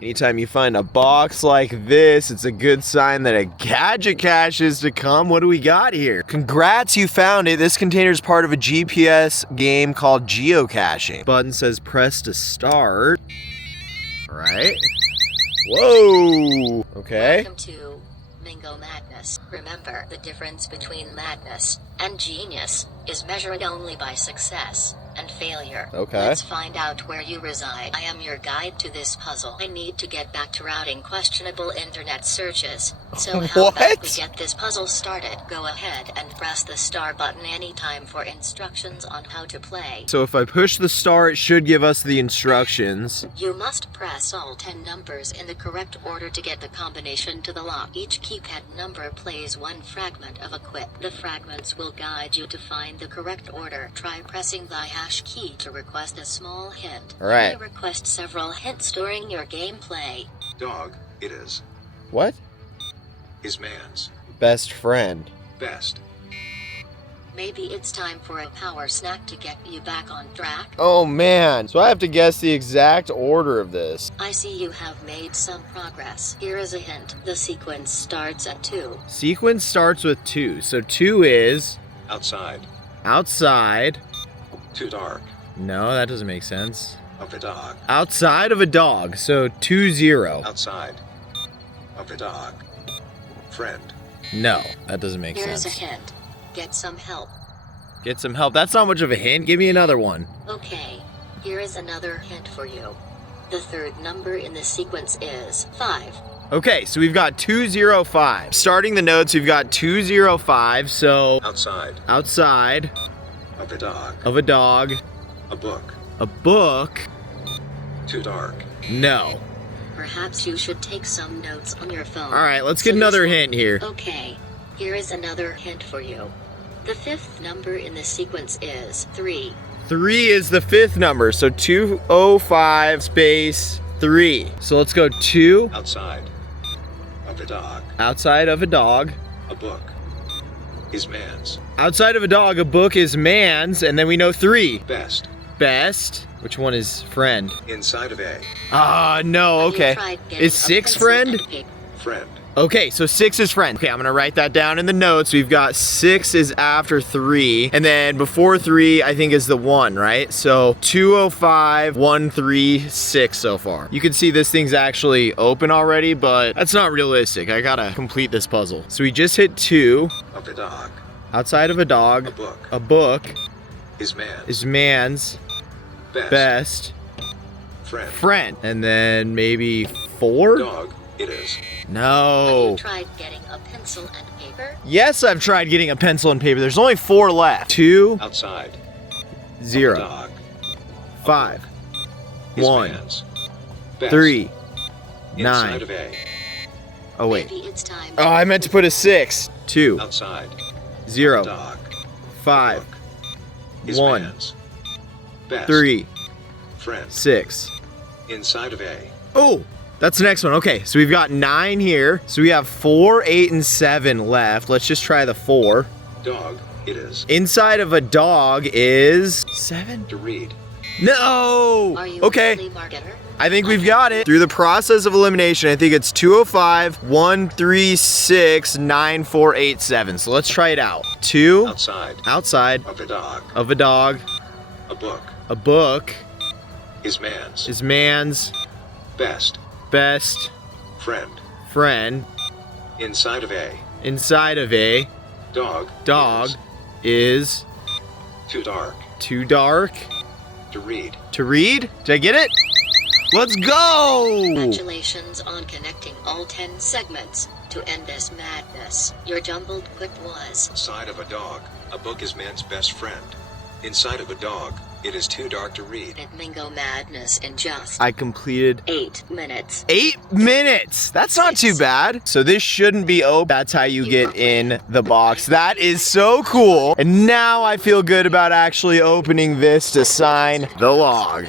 Anytime you find a box like this, it's a good sign that a gadget cache is to come. What do we got here? Congrats, you found it. This container is part of a GPS game called Geocaching. Button says press to start. All right. Whoa. Okay. Welcome to Mingo Madness. Remember, the difference between madness and genius is measured only by success and failure. Okay. Let's find out where you reside. I am your guide to this puzzle. I need to get back to routing questionable internet searches. So how about we get this puzzle started? Go ahead and press the star button anytime for instructions on how to play. So if I push the star, it should give us the instructions. You must press all 10 numbers in the correct order to get the combination to the lock. Each keypad number plays one fragment of a quip. The fragments will guide you to find the correct order. Try pressing the hash key to request a small hint. All right. You may request several hints during your gameplay. Dog, it is. What? Is man's. Best friend. Best. Maybe it's time for a power snack to get you back on track. Oh man, so I have to guess the exact order of this. I see you have made some progress. Here is a hint. The sequence starts at 2. Sequence starts with 2, so 2 is Outside. outside. Too dark. No, that doesn't make sense. Of a dog. Outside of a dog, so 2-0. Outside. Of a dog. Friend. No, that doesn't make Here is a sense. hint. Get some help. Get some help. That's not much of a hint. Give me another one. Okay, here is another hint for you. The third number in the sequence is 5. Okay, so we've got 205. Starting the notes, we've got 205, so Outside. outside Of a dog. of a dog. A book. A book. Too dark. No. Perhaps you should take some notes on your phone. All right, let's get another hint here. Okay, here is another hint for you. The 5th number in the sequence is 3. 3 is the 5th number, so 205 space 3. So let's go 2 Outside. Of a dog. outside of a dog. A book. Is man's. Outside of a dog, a book is man's, and then we know 3. Best. Best. Which one is friend? Inside of a. Ah, no, Have you okay. tried getting Is a 6 pencil friend? and paper? Friend. Okay, so 6 is friend. Okay, I'm gonna write that down in the notes. We've got 6 is after 3, and then before 3, I think is the 1, right? So 205, 1, 3, 6 so far. You can see this thing's actually open already, but that's not realistic. I gotta complete this puzzle. So we just hit 2. Of a dog. Outside of a A dog, book. a book Is man's. is man's Best. best Friend. friend. And then maybe 4? Dog, it is. Have No. you tried getting a pencil and paper? Yes, I've tried getting a pencil and paper. There's only 4 left. 2, Outside. 0, Dog. 5, Is 1, man's. Best. 3, Inside 9. of a. Oh, wait. Maybe it's time. Oh, I meant to put a 6. 2, Outside. 0, Dog. 5, Book. Is 1, man's. Best. 3, Friend. 6. Inside of a. Oh, that's the next one. Okay, so we've got 9 here. So we have 4, 8, and 7 left. Let's just try the 4. Dog, it is. Inside of a dog is 7? To read. No! Are you Okay, a flea marketer? I think we've got it. Through the process of elimination, I think it's 205, 136, 9487. So let's try it out. 2, Outside. outside Of a dog. of a dog, A book. a book Is man's. is man's Best. best Friend. friend. Inside of a. Inside of a Dog. dog is Too dark. too dark To read. to read. Did I get it? Let's go! Congratulations on connecting all 10 segments to end this madness. Your jumbled quip was Side of a dog. A book is man's best friend. Inside of a dog. It is too dark to read. at Mingo Madness in just I completed 8 minutes. 8 minutes. That's not too bad. So this shouldn't be open. That's how you get in the box. That is so cool. And now I feel good about actually opening this to sign the log.